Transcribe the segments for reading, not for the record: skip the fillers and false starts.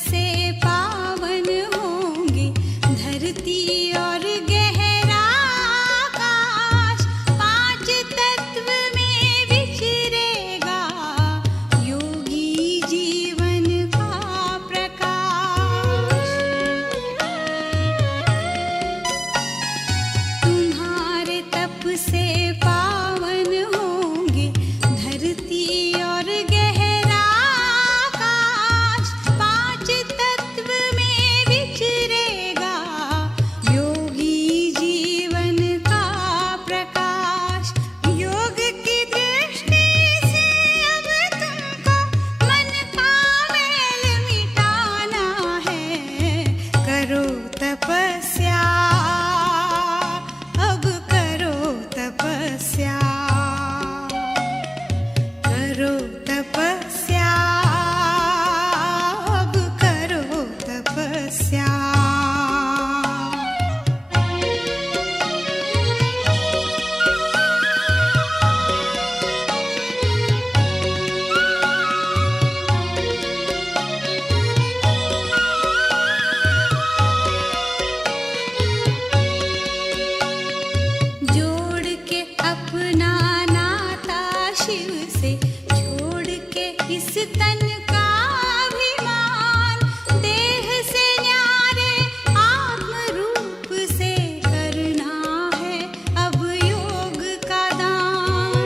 से पावन होंगे धरती और गहरा आकाश। पांच तत्व में विचरेगा योगी जीवन का प्रकाश। तुम्हारे तप से पावन होंगे धरती और गहरा आकाश। पांच तत्व में विचरेगा योगी जीवन का प्रकाश। योग की दृष्टि से अब तुमको मन का मैल मिटाना है। करो तपस्या, अब करो तपस्या, करो तपस्या, अब करो तपस्या। जोड़ के अपना नाता शिव से, छोड़ के इस तन का अभिमान। देह से न्यारे आत्म रूप से करना है अब योग का दान।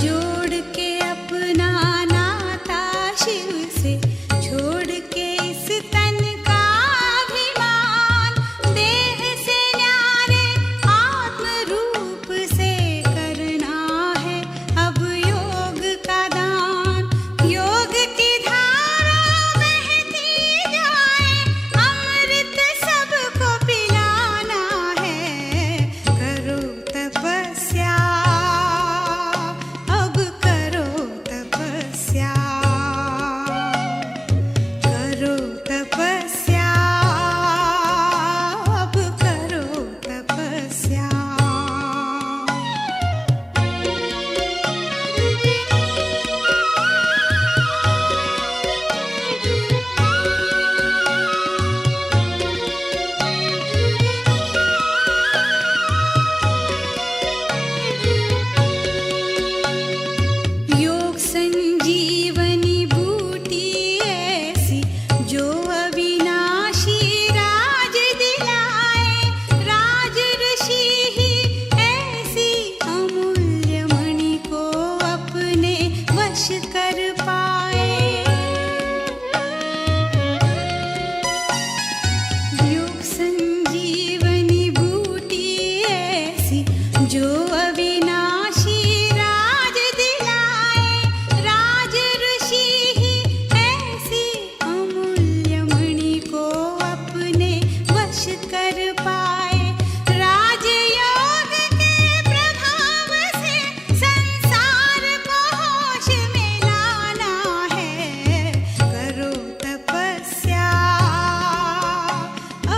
जोड़ के अपना नाता शिव से, छोड़ के इस तन का अभिमान। देह से न्यारे आत्म रूप से करना है अब योग का दान। योग की धारा बहती जाए, अमृत सबको पिलाना है। करो तपस्या, अब करो तपस्या, करो तपस्या, अब करो तपस्या। योग संजीवनी बूटी ऐसी जो अविनाशी राज दिलाए। राज ऋषि ही ऐसी अमूल्य मणि को अपने वश कर पाए। योग संजीवनी बूटी ऐसी जो अविनाशी राज दिलाए। राज ऋषि ही ऐसी अमूल्य मणि को अपने वश कर पाए। राजयोग के प्रभाव से संसार को होश में लाना है। करो तपस्या,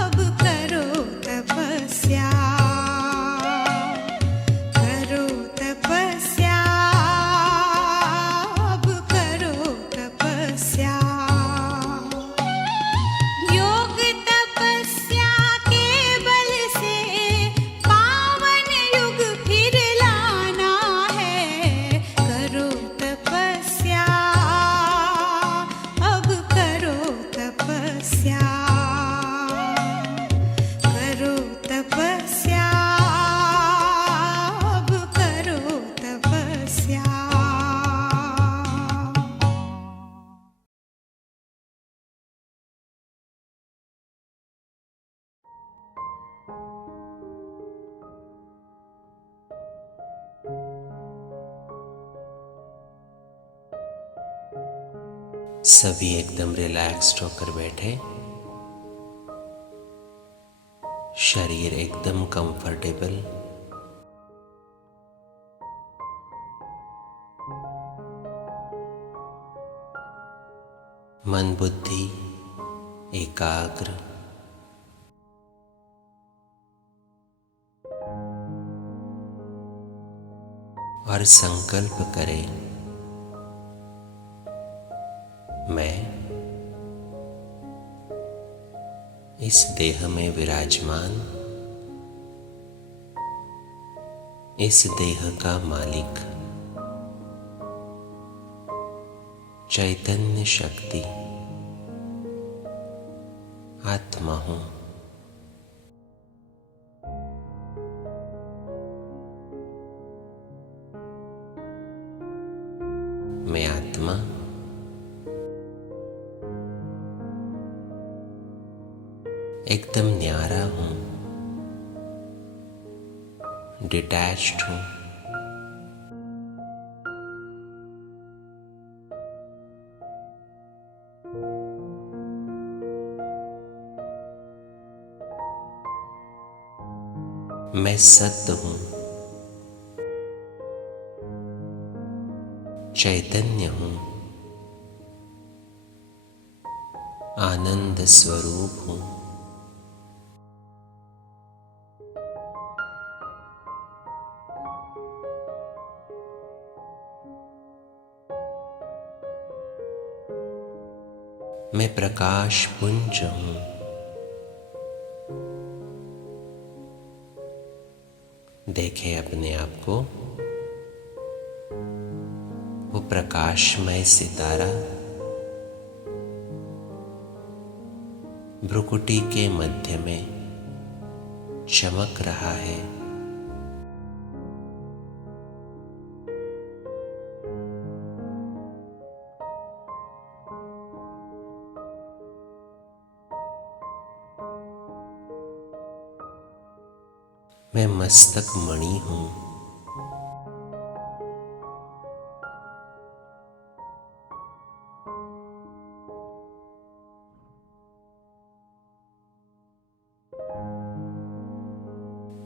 अब करो तपस्या, करो तपस्या, अब करो तपस्या। योग तपस्या के बल से पावन युग फिर लाना है। करो तपस्या, अब करो तपस्या, करो तपस्या, अब करो तपस्या। सभी एकदम रिलैक्स्ड होकर बैठे, शरीर एकदम कंफर्टेबल। मन बुद्धि एकाग्र। और संकल्प करें इस देह में विराजमान, इस देह का मालिक चैतन्य शक्ति आत्मा हूं। मैं आत्मा एकदम न्यारा हूं, डिटैच्ड हूं। मैं सत्य हूं, चैतन्य हूं, आनंद स्वरूप हूं। मैं प्रकाश पुंज हूं। देखें अपने आप को, वो प्रकाशमय सितारा भ्रुकुटी के मध्य में चमक रहा है। मैं मस्तक मणि हूं।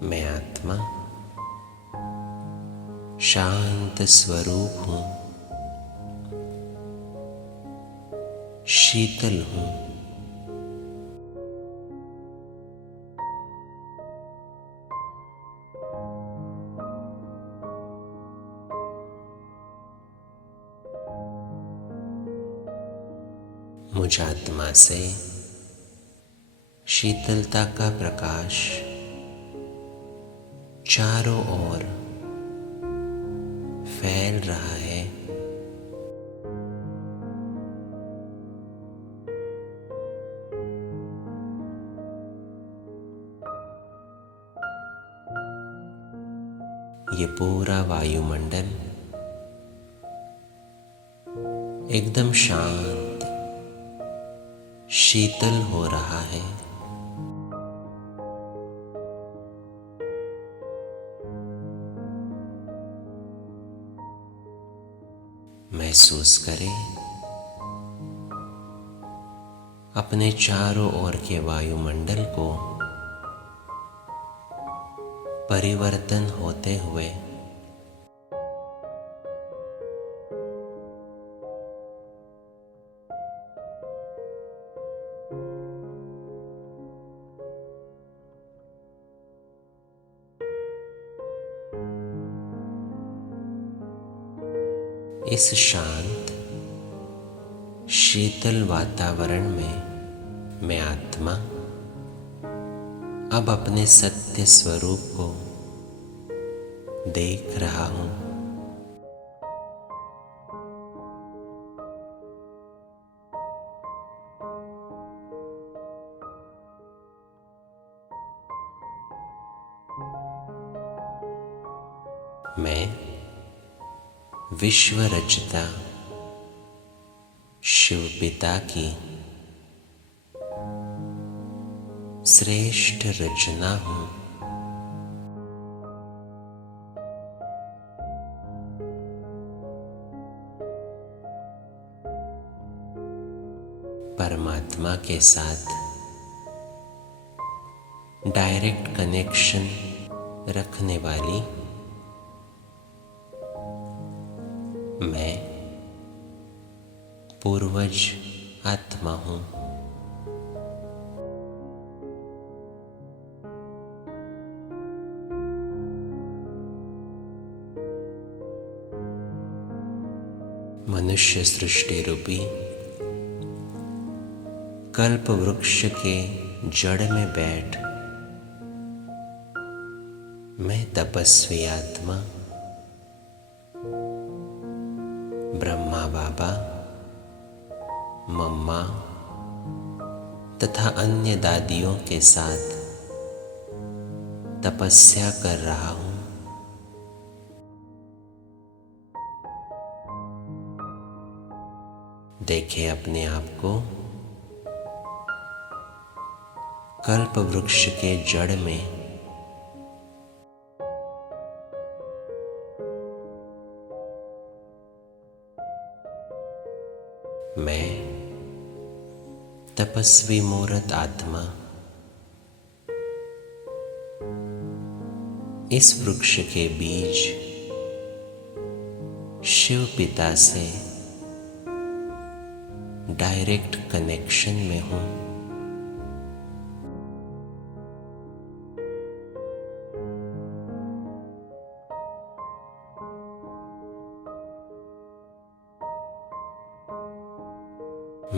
मैं आत्मा शांत स्वरूप हूं, शीतल हूं। मुझ आत्मा से शीतलता का प्रकाश चारों ओर फैल रहा है। ये पूरा वायुमंडल एकदम शांत, शीतल हो रहा है। महसूस करें अपने चारों ओर के वायुमंडल को परिवर्तन होते हुए। इस शांत शीतल वातावरण में मैं आत्मा अब अपने सत्य स्वरूप को देख रहा हूं। मैं विश्व रचता शिव पिता की श्रेष्ठ रचना हूं। परमात्मा के साथ डायरेक्ट कनेक्शन रखने वाली मैं पूर्वज आत्मा हूं। मनुष्य सृष्टि रूपी कल्प वृक्ष के जड़ में बैठ मैं तपस्वी आत्मा ब्रह्मा बाबा, मम्मा तथा अन्य दादियों के साथ तपस्या कर रहा हूँ। देखें अपने आप को कल्प वृक्ष के जड़ में मैं तपस्वी मूर्त आत्मा इस वृक्ष के बीज शिव पिता से डायरेक्ट कनेक्शन में हूं।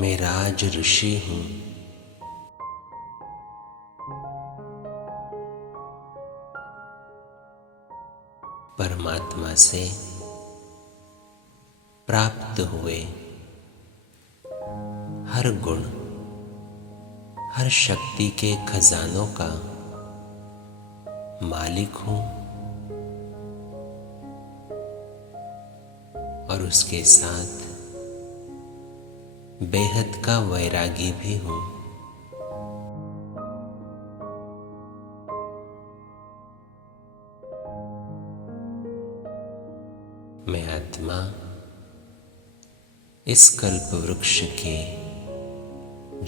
मैं राज ऋषि हूं। परमात्मा से प्राप्त हुए हर गुण, हर शक्ति के खजानों का मालिक हूं और उसके साथ बेहद का वैरागी भी हूं। मैं आत्मा इस कल्प वृक्ष के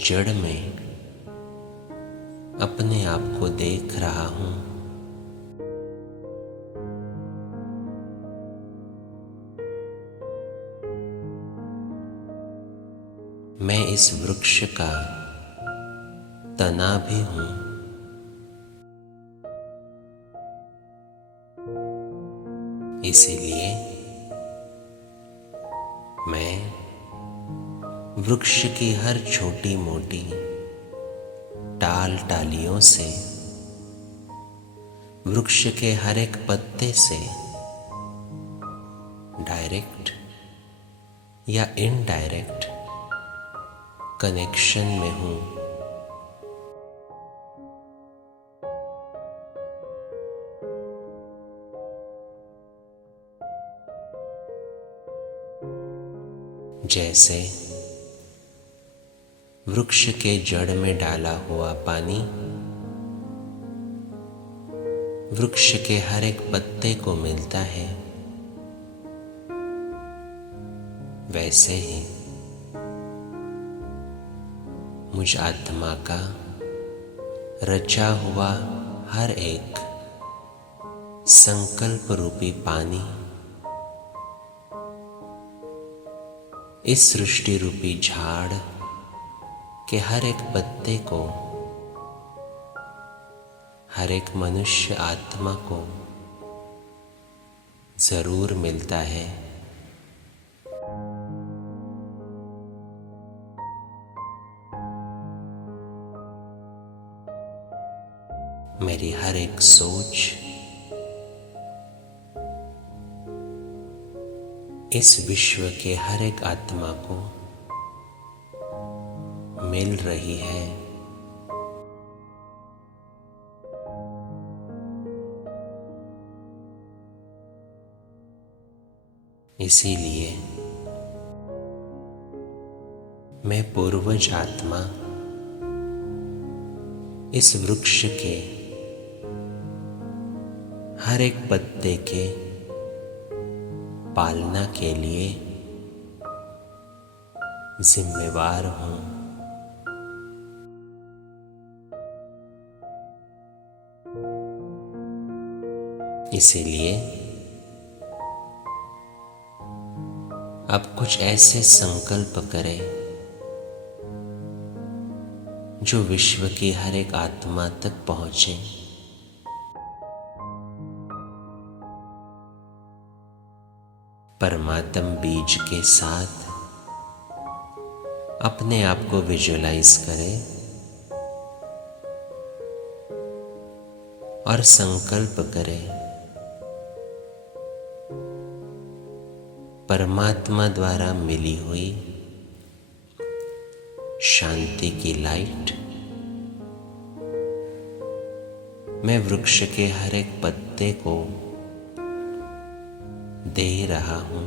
जड़ में अपने आप को देख रहा हूं। मैं इस वृक्ष का तना भी हूं। इसीलिए मैं वृक्ष की हर छोटी मोटी टाल टालियों से, वृक्ष के हर एक पत्ते से डायरेक्ट या इनडायरेक्ट कनेक्शन में हूं। जैसे वृक्ष के जड़ में डाला हुआ पानी वृक्ष के हर एक पत्ते को मिलता है, वैसे ही मुझ आत्मा का रचा हुआ हर एक संकल्प रूपी पानी इस सृष्टि रूपी झाड़ के हर एक पत्ते को, हर एक मनुष्य आत्मा को जरूर मिलता है। मेरी हर एक सोच इस विश्व के हर एक आत्मा को मिल रही है। इसीलिए मैं पूर्वज आत्मा इस वृक्ष के हर एक पत्ते के पालना के लिए जिम्मेवार हूं। इसीलिए अब कुछ ऐसे संकल्प करें जो विश्व की हर एक आत्मा तक पहुंचे। परमात्म बीज के साथ अपने आप को विजुअलाइज करें और संकल्प करें परमात्मा द्वारा मिली हुई शांति की लाइट मैं वृक्ष के हर एक पत्ते को दे रहा हूं।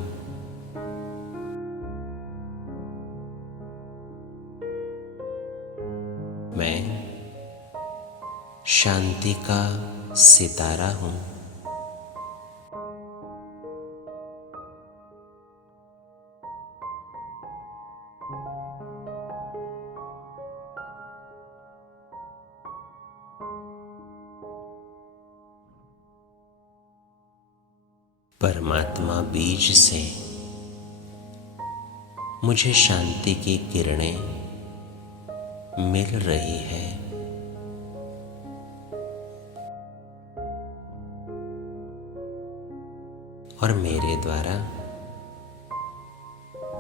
मैं शांति का सितारा हूं। परमात्मा बीज से मुझे शांति की किरणें मिल रही है। और मेरे द्वारा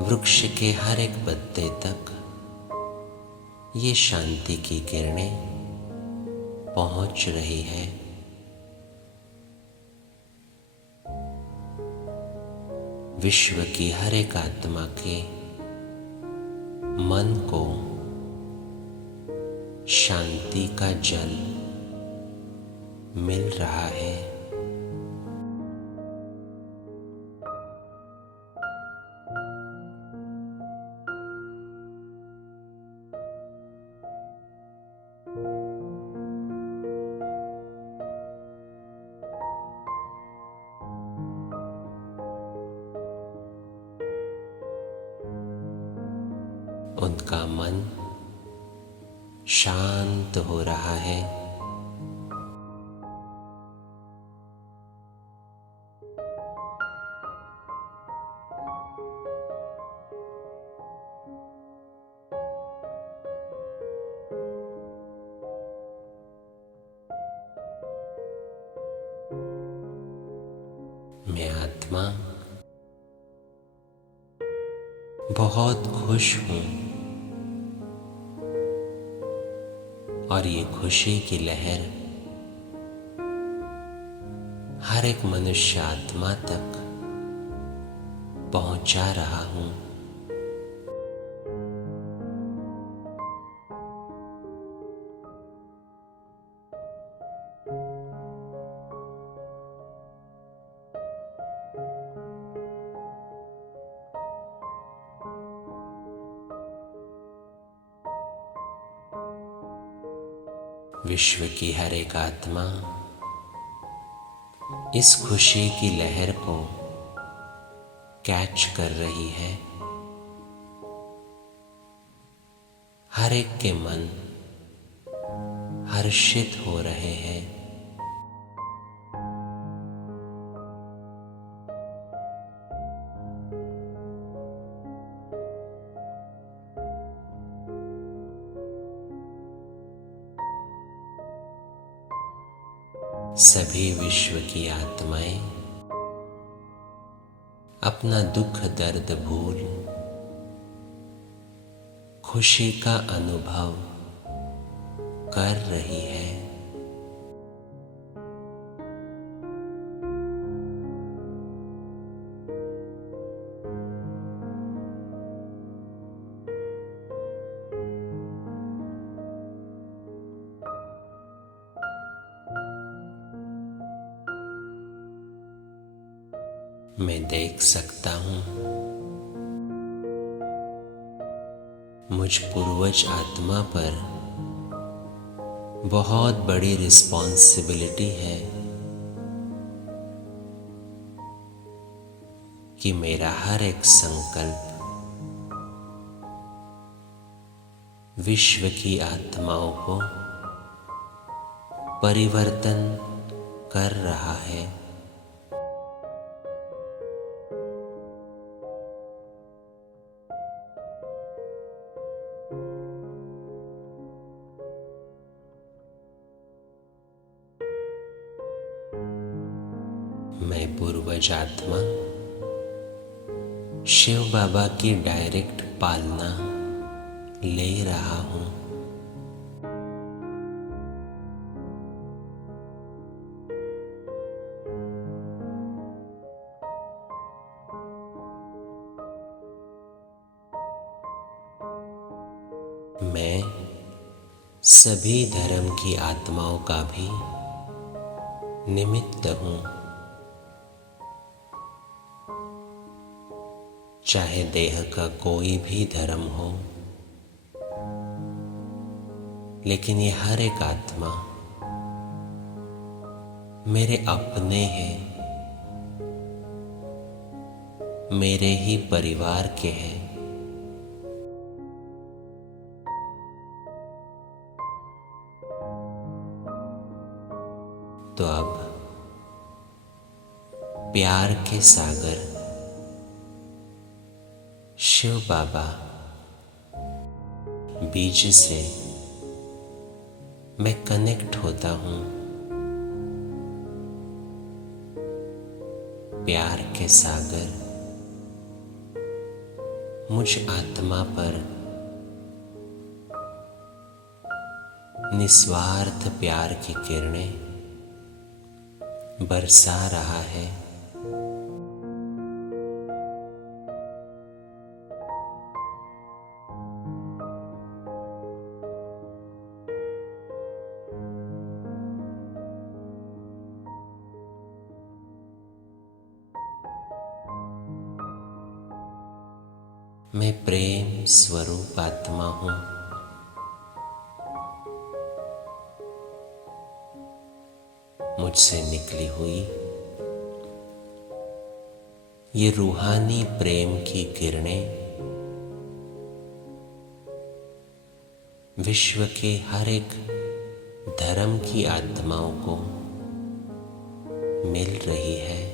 वृक्ष के हर एक पत्ते तक ये शांति की किरणें पहुंच रही है। विश्व की हर एक आत्मा के मन को शांति का जल मिल रहा है। उनका मन शांत हो रहा है। मैं आत्मा बहुत खुश हूं और ये खुशी की लहर हर एक मनुष्य आत्मा तक पहुंचा रहा हूं। विश्व की हर एक आत्मा इस खुशी की लहर को कैच कर रही है। हर एक के मन हर्षित हो रहे हैं। सभी विश्व की आत्माएं अपना दुख दर्द भूल खुशी का अनुभव कर रही है। मैं देख सकता हूं मुझ पूर्वज आत्मा पर बहुत बड़ी रिस्पॉन्सिबिलिटी है कि मेरा हर एक संकल्प विश्व की आत्माओं को परिवर्तन कर रहा है। मैं पूर्वज आत्मा शिव बाबा की डायरेक्ट पालना ले रहा हूं। मैं सभी धर्म की आत्माओं का भी निमित्त हूँ। चाहे देह का कोई भी धर्म हो, लेकिन ये हर एक आत्मा मेरे अपने हैं, मेरे ही परिवार के हैं। तो अब प्यार के सागर शिव बाबा बीज से मैं कनेक्ट होता हूँ। प्यार के सागर मुझ आत्मा पर निस्वार्थ प्यार की किरणें बरसा रहा है। मैं प्रेम स्वरूप आत्मा हूँ। मुझसे निकली हुई ये रूहानी प्रेम की किरणें विश्व के हर एक धर्म की आत्माओं को मिल रही है।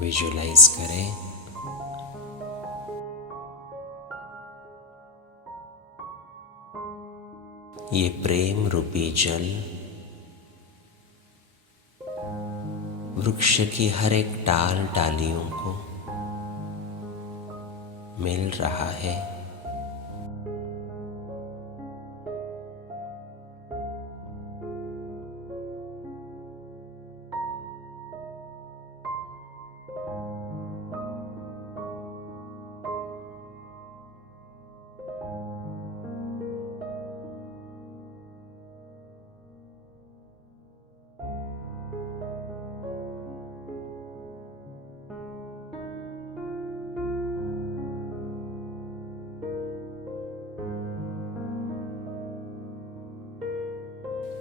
विजुलाइज करें ये प्रेम रूपी जल वृक्ष की हर एक टाल डालियों को मिल रहा है।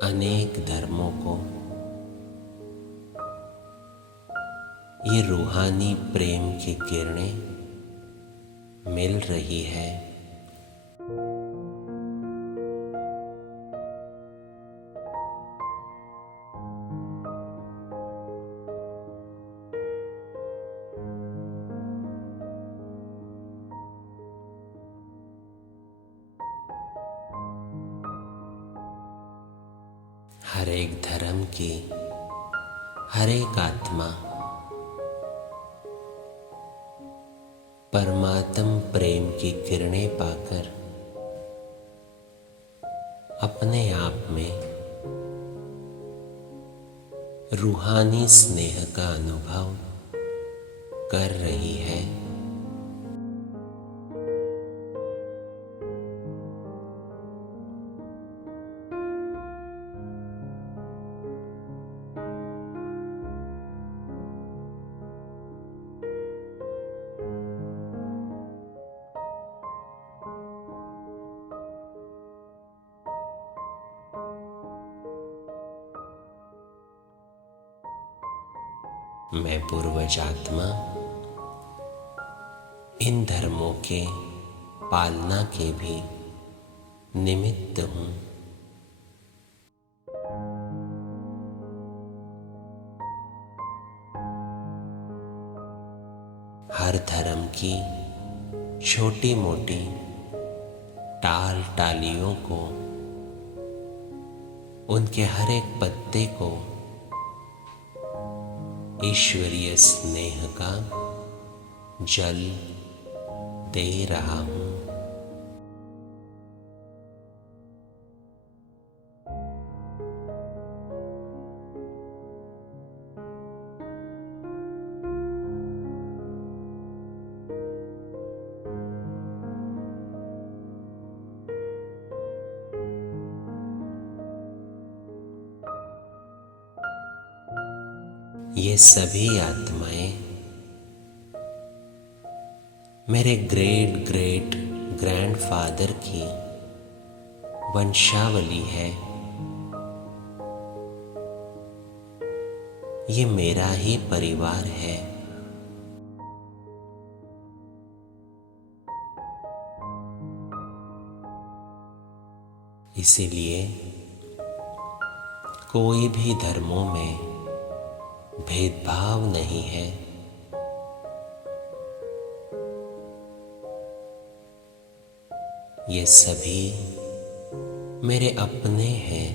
अनेक धर्मों को ये रूहानी प्रेम की किरणें मिल रही है। हर एक धर्म की हर एक आत्मा परमात्म प्रेम की किरणें पाकर अपने आप में रूहानी स्नेह का अनुभव कर रही है। मैं पूर्वज आत्मा इन धर्मों के पालना के भी निमित्त हूँ। हर धर्म की छोटी मोटी टाल टालियों को, उनके हर एक पत्ते को ईश्वरीय स्नेह का जल दे रहा हूं। ये सभी आत्माएं मेरे ग्रेट ग्रेट ग्रैंडफादर की वंशावली है। ये मेरा ही परिवार है। इसीलिए कोई भी धर्मों में भेदभाव नहीं है। ये सभी मेरे अपने हैं।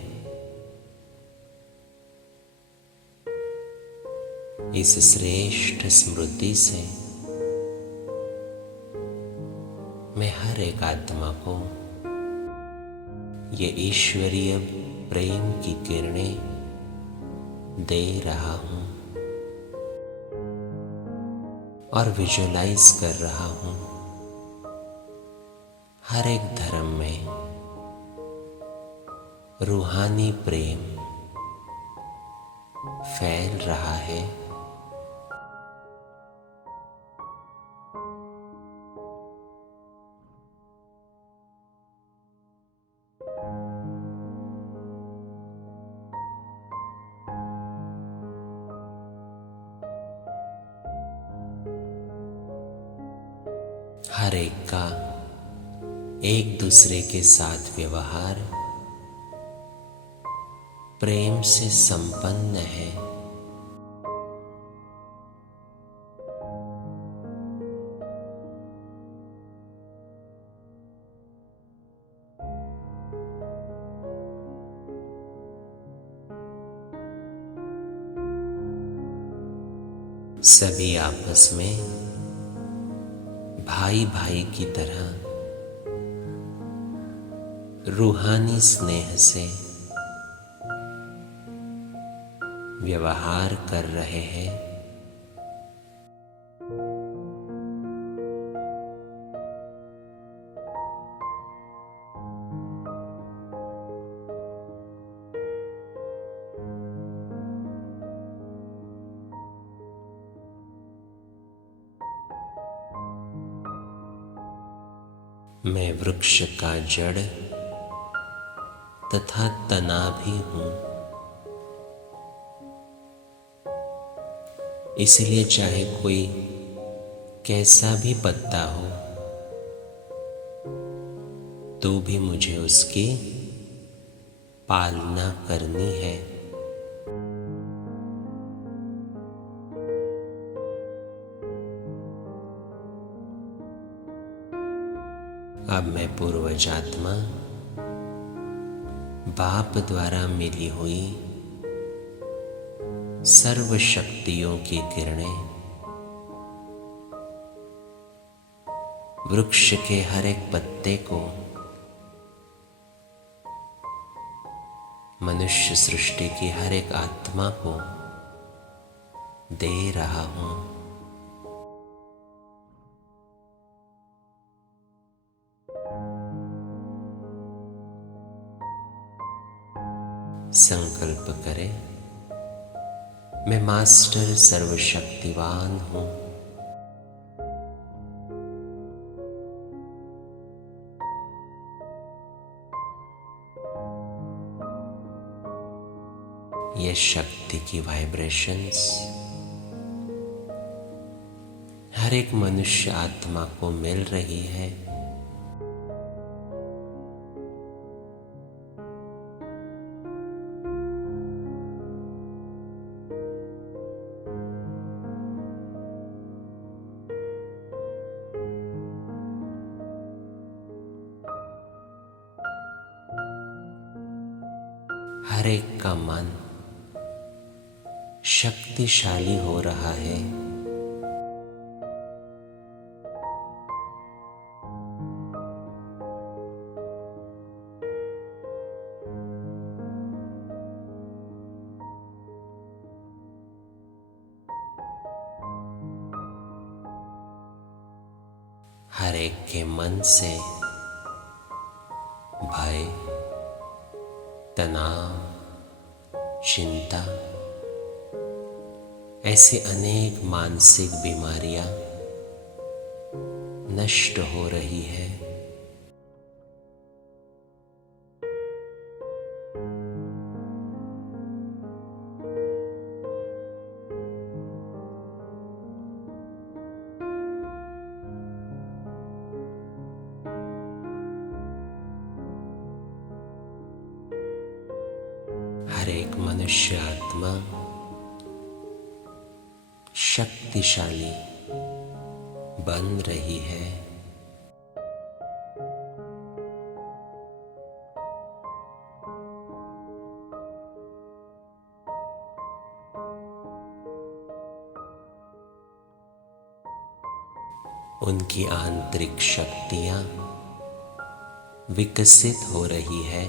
इस श्रेष्ठ स्मृति से मैं हर एक आत्मा को ये ईश्वरीय प्रेम की किरणें दे रहा हूं और विजुअलाइज कर रहा हूं हर एक धर्म में रूहानी प्रेम फैल रहा है। हर एक का एक दूसरे के साथ व्यवहार प्रेम से संपन्न है। सभी आपस में भाई भाई की तरह रूहानी स्नेह से व्यवहार कर रहे हैं। मैं वृक्ष का जड़ तथा तना भी हूं। इसलिए चाहे कोई कैसा भी पत्ता हो तो भी मुझे उसकी पालना करनी है। अब मैं पूर्वजात्मा बाप द्वारा मिली हुई सर्व शक्तियों की किरणें वृक्ष के हर एक पत्ते को, मनुष्य सृष्टि की हर एक आत्मा को दे रहा हूं। संकल्प करें, मैं मास्टर सर्वशक्तिवान हूं। यह शक्ति की वाइब्रेशंस हर एक मनुष्य आत्मा को मिल रही है। हर एक का मन शक्तिशाली हो रहा है। हर एक के मन से भय, तनाव, चिंता, ऐसे अनेक मानसिक बीमारियां नष्ट हो रही है। हर एक मनुष्य आत्मा शक्तिशाली बन रही है। उनकी आंतरिक शक्तियां विकसित हो रही है।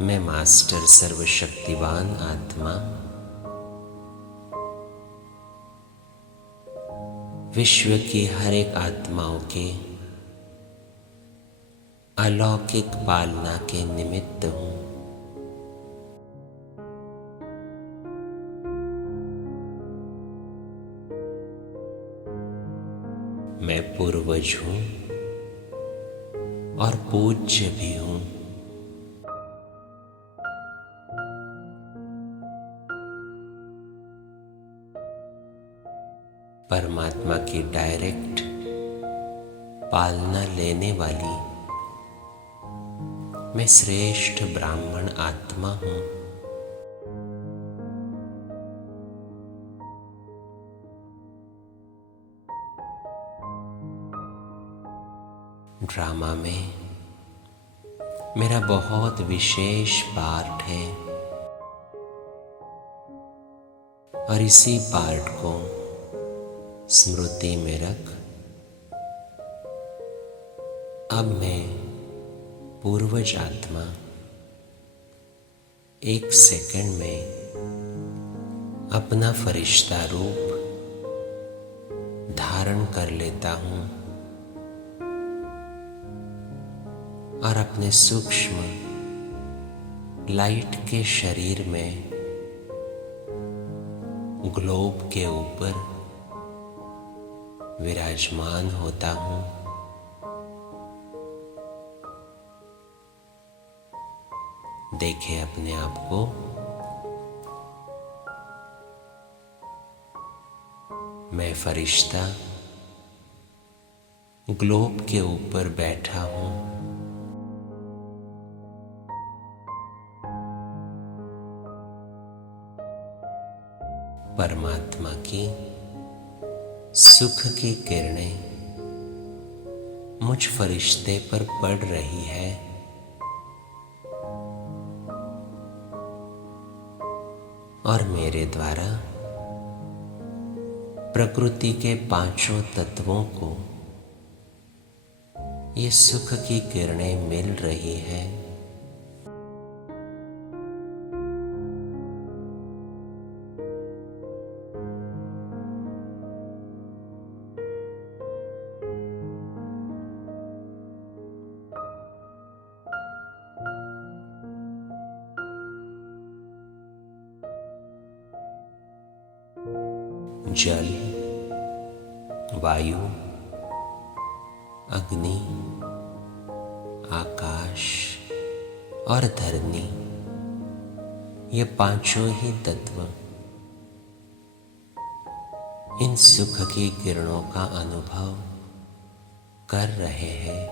मैं मास्टर सर्वशक्तिवान आत्मा विश्व की हर एक आत्माओं के अलौकिक पालना के निमित्त हूँ। मैं पूर्वज हूँ और पूज्य भी हूँ। परमात्मा की डायरेक्ट पालना लेने वाली मैं श्रेष्ठ ब्राह्मण आत्मा हूँ। ड्रामा में मेरा बहुत विशेष पार्ट है और इसी पार्ट को स्मृति में रख अब मैं पूर्वज आत्मा 1 सेकंड में अपना फरिश्ता रूप धारण कर लेता हूँ और अपने सूक्ष्म लाइट के शरीर में ग्लोब के ऊपर विराजमान होता हूँ। देखें अपने आप को मैं फरिश्ता ग्लोब के ऊपर बैठा हूँ। परमात्मा की सुख की किरणें मुझ फरिश्ते पर पड़ रही है। और मेरे द्वारा प्रकृति के 5 तत्वों को ये सुख की किरणें मिल रही है। जल, वायु, अग्नि, आकाश और धरनी, ये 5 ही तत्व इन सुख की किरणों का अनुभव कर रहे हैं।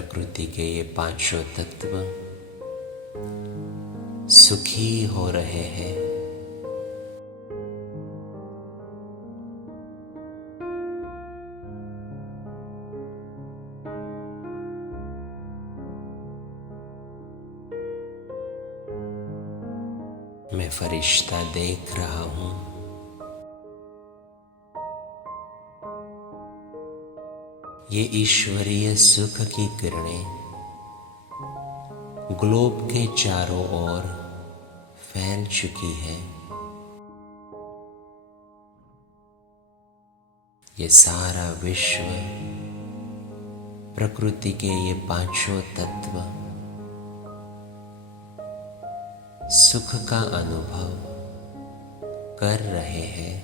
प्रकृति के ये पांचों तत्व सुखी हो रहे हैं। मैं फरिश्ता देख रहा हूं। ये ईश्वरीय सुख की किरणें ग्लोब के चारों ओर फैल चुकी है। ये सारा विश्व प्रकृति के ये पांचों तत्व सुख का अनुभव कर रहे हैं।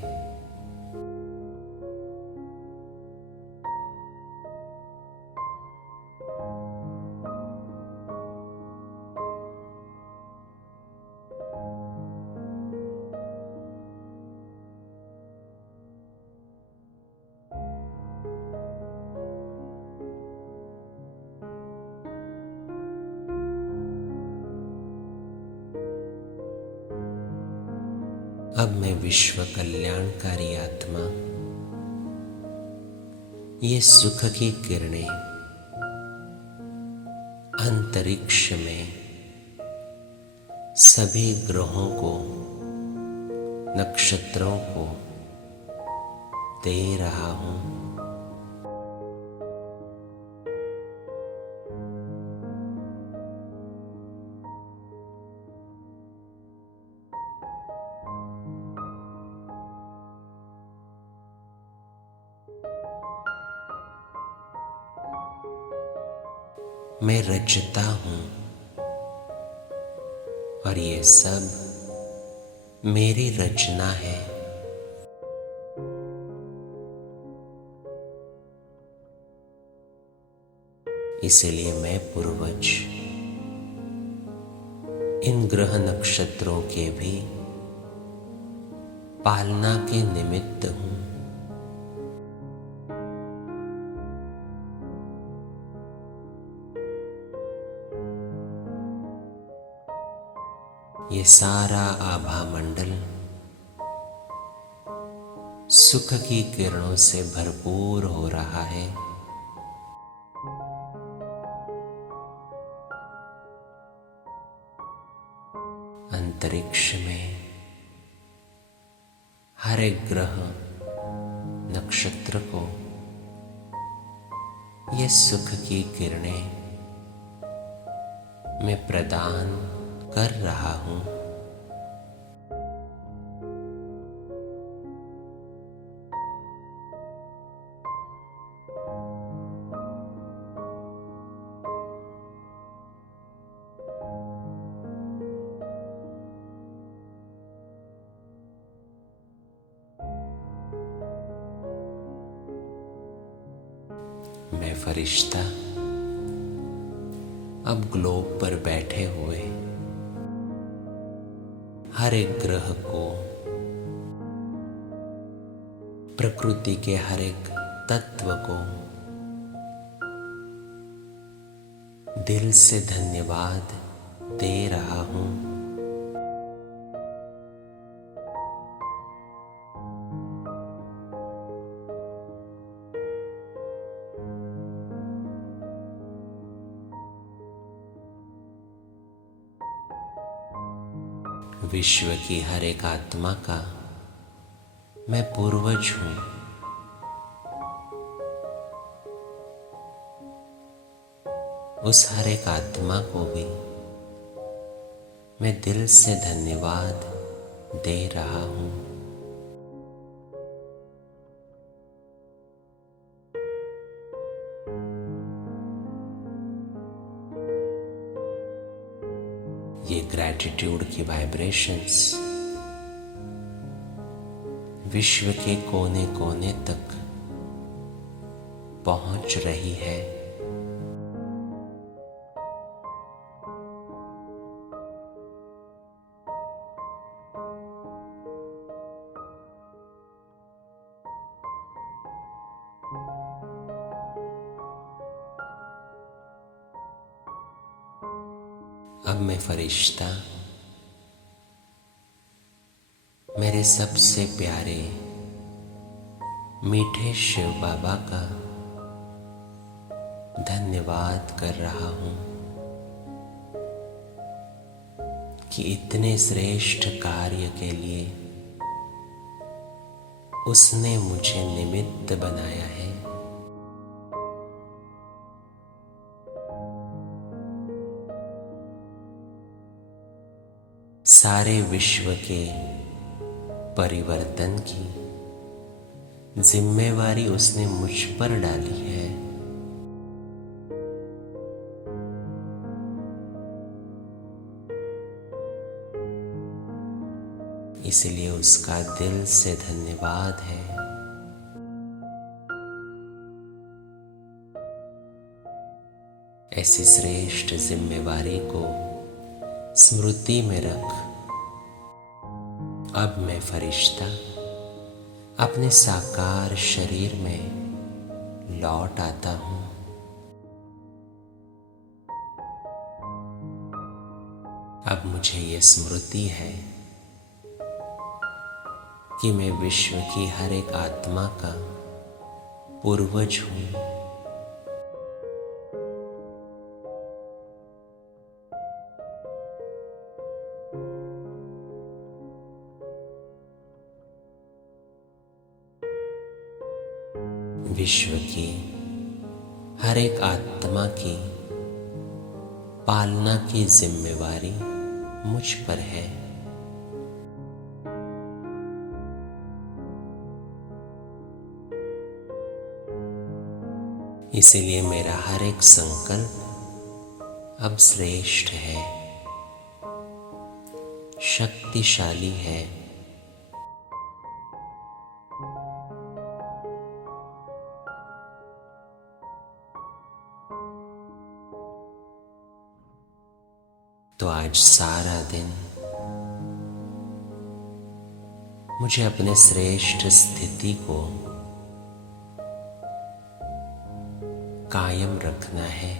अब मैं विश्व कल्याणकारी आत्मा ये सुख की किरणें अंतरिक्ष में सभी ग्रहों को, नक्षत्रों को दे रहा हूं। मैं रचता हूं और ये सब मेरी रचना है। इसलिए मैं पूर्वज इन ग्रह नक्षत्रों के भी पालना के निमित्त हूं। ये सारा आभा मंडल सुख की किरणों से भरपूर हो रहा है। अंतरिक्ष में हर एक ग्रह नक्षत्र को ये सुख की किरणें मैं प्रदान कर रहा हूं। मैं फरिश्ता अब ग्लोब पर बैठे हुए हर एक ग्रह को, प्रकृति के हर एक तत्व को दिल से धन्यवाद दे रहा हूं। विश्व की हर एक आत्मा का मैं पूर्वज हूं। उस हर एक आत्मा को भी मैं दिल से धन्यवाद दे रहा हूं। ये ग्रैटिट्यूड की वाइब्रेशंस विश्व के कोने कोने तक पहुंच रही है। अब मैं फरिश्ता मेरे सबसे प्यारे मीठे शिव बाबा का धन्यवाद कर रहा हूँ कि इतने श्रेष्ठ कार्य के लिए उसने मुझे निमित्त बनाया है। सारे विश्व के परिवर्तन की जिम्मेवारी उसने मुझ पर डाली है। इसलिए उसका दिल से धन्यवाद है। ऐसी श्रेष्ठ जिम्मेवारी को स्मृति में रख अब मैं फरिश्ता अपने साकार शरीर में लौट आता हूँ। अब मुझे ये स्मृति है कि मैं विश्व की हर एक आत्मा का पूर्वज हूँ। विश्व की हर एक आत्मा की पालना की जिम्मेवारी मुझ पर है। इसीलिए मेरा हर एक संकल्प अब श्रेष्ठ है, शक्तिशाली है। तो आज सारा दिन मुझे अपने श्रेष्ठ स्थिति को कायम रखना है,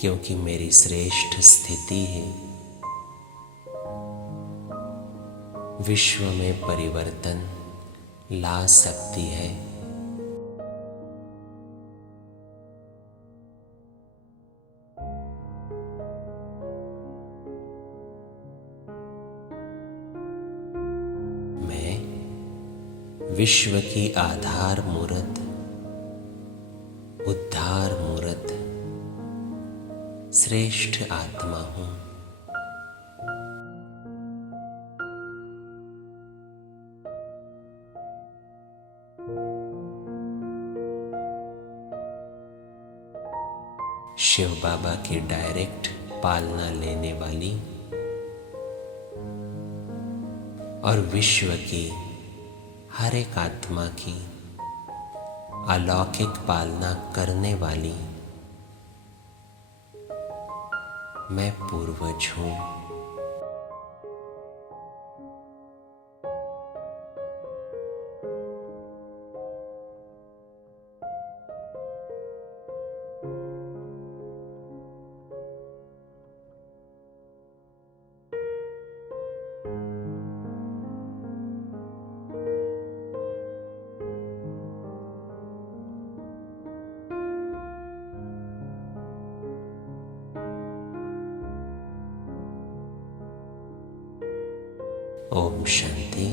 क्योंकि मेरी श्रेष्ठ स्थिति ही विश्व में परिवर्तन ला सकती है। विश्व की आधार मूरत, उद्धार मूरत, श्रेष्ठ आत्मा हूँ। शिव बाबा की डायरेक्ट पालना लेने वाली और विश्व की हर एक आत्मा की अलौकिक पालना करने वाली मैं पूर्वज हूँ। ओम शांति।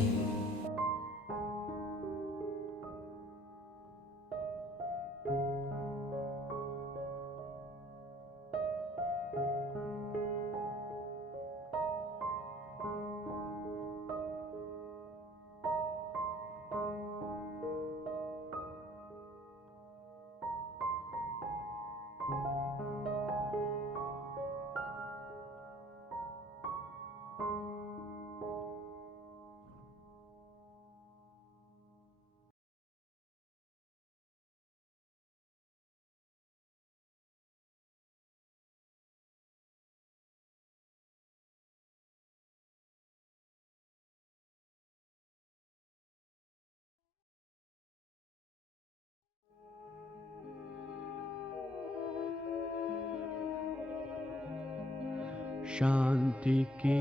शांति की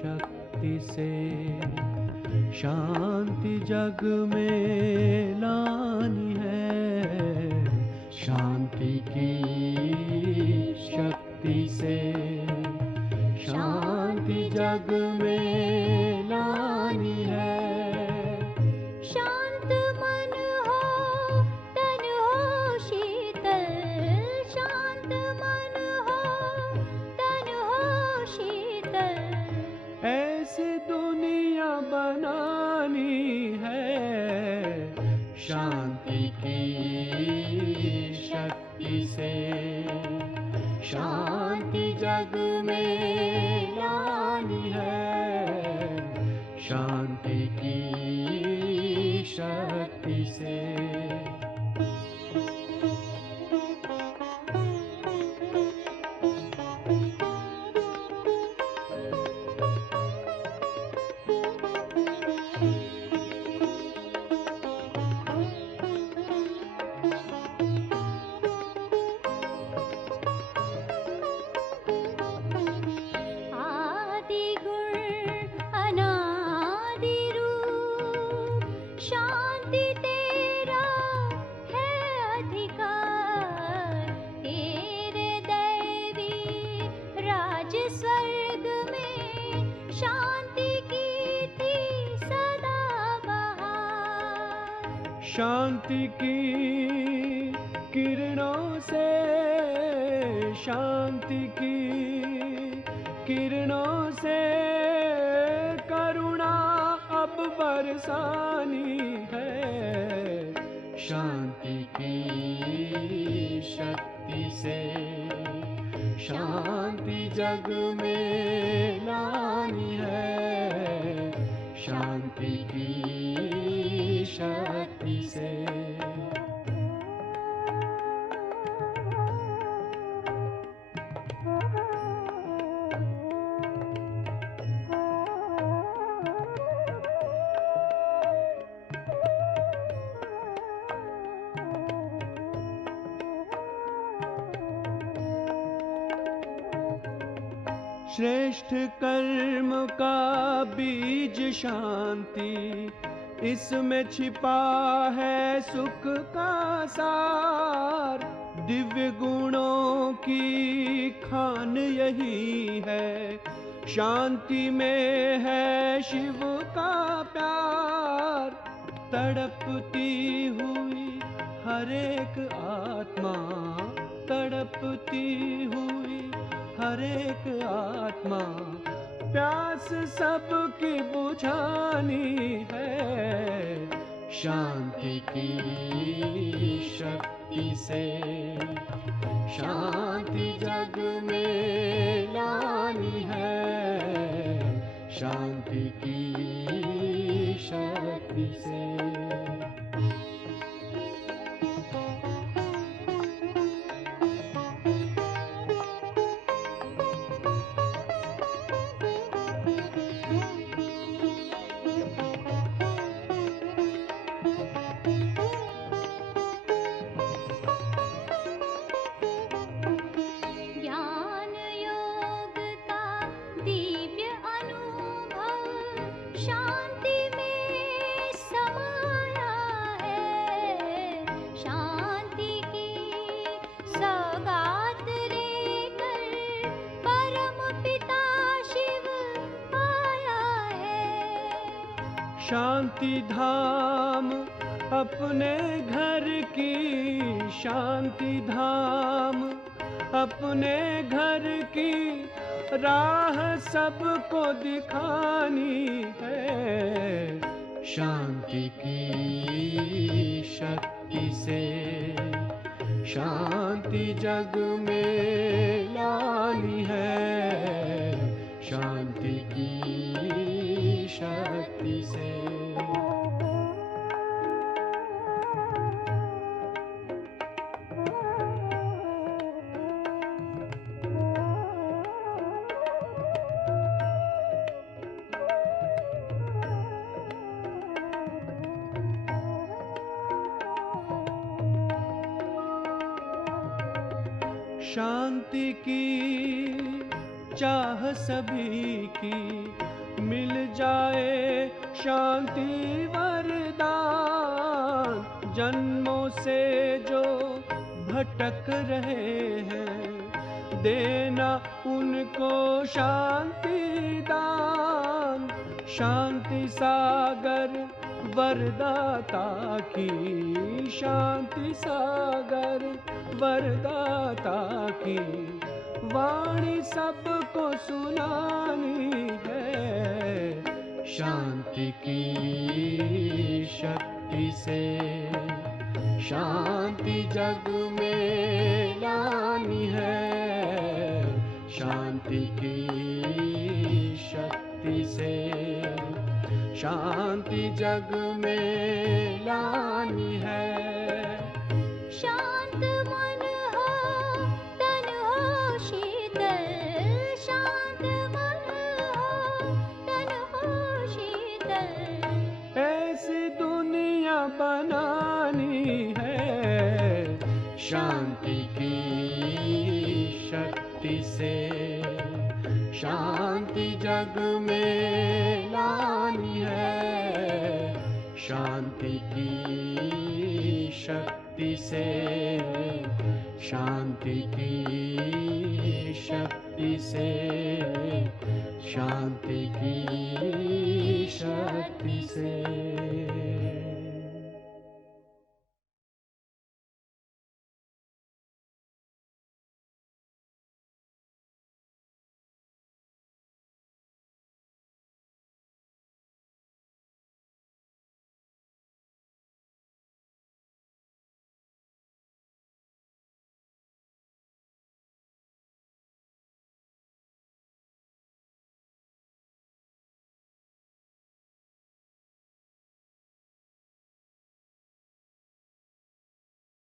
शक्ति से शांति जग में लानी है। शांति की शक्ति से शांति जग में लानी है। शांत मन हो तन हो शीतल, शांत मन हो तन हो शीतल। ऐसी दुनिया बनानी है। शांति की शक्ति से शांति जग में लानी है। शांति की शक्ति से। आदि गुण अनादि रूप, शांति तेरा है अधिकार। तेरे दैवी राज स्वर्ग में शांति की थी सदा बहार। शांति की किरणों से, शांति की किरणों से करुणा अब बरसानी है। शांति की शक्ति से शांति जग में लानी है। शांति की शक्ति से। श्रेष्ठ कर्म का बीज शांति, इसमें छिपा है सुख का सार। दिव्य गुणों की खान यही है, शांति में है शिव का प्यार। तड़पती हुई हर एक आत्मा, तड़पती हुई हर एक आत्मा, प्यास सबकी बुझानी है। शांति की शक्ति से शांति जग में लानी है। शांति की शक्ति से। ज्ञान योग का दिव्य अनुभव शांति में समाया है। शांति की सौगात लेकर परम पिता शिव आया है। शांति धाम अपने घर की, शांति धाम अपने घर की राह सबको दिखानी है। शांति की शक्ति से शांति जग में लानी है। शांति की शक्ति से। शांति की चाह सभी की, मिल जाए शांति वरदान। जन्मों से जो भटक रहे हैं, देना उनको शांति दान। शांति सागर वरदाता की, शांति सागर वरदाता की वाणी सबको सुनानी है। शांति की शक्ति से शांति जग में लानी है। शांति की शक्ति से शांति जग में लानी है। शांत मन हो तन हो शीतल, शांत मन हो तन हो शीतल। ऐसी दुनिया बनानी है। शांति की शक्ति से शांति जग में लानी है। शांति की शक्ति से शांति की शक्ति से शांति की शक्ति से।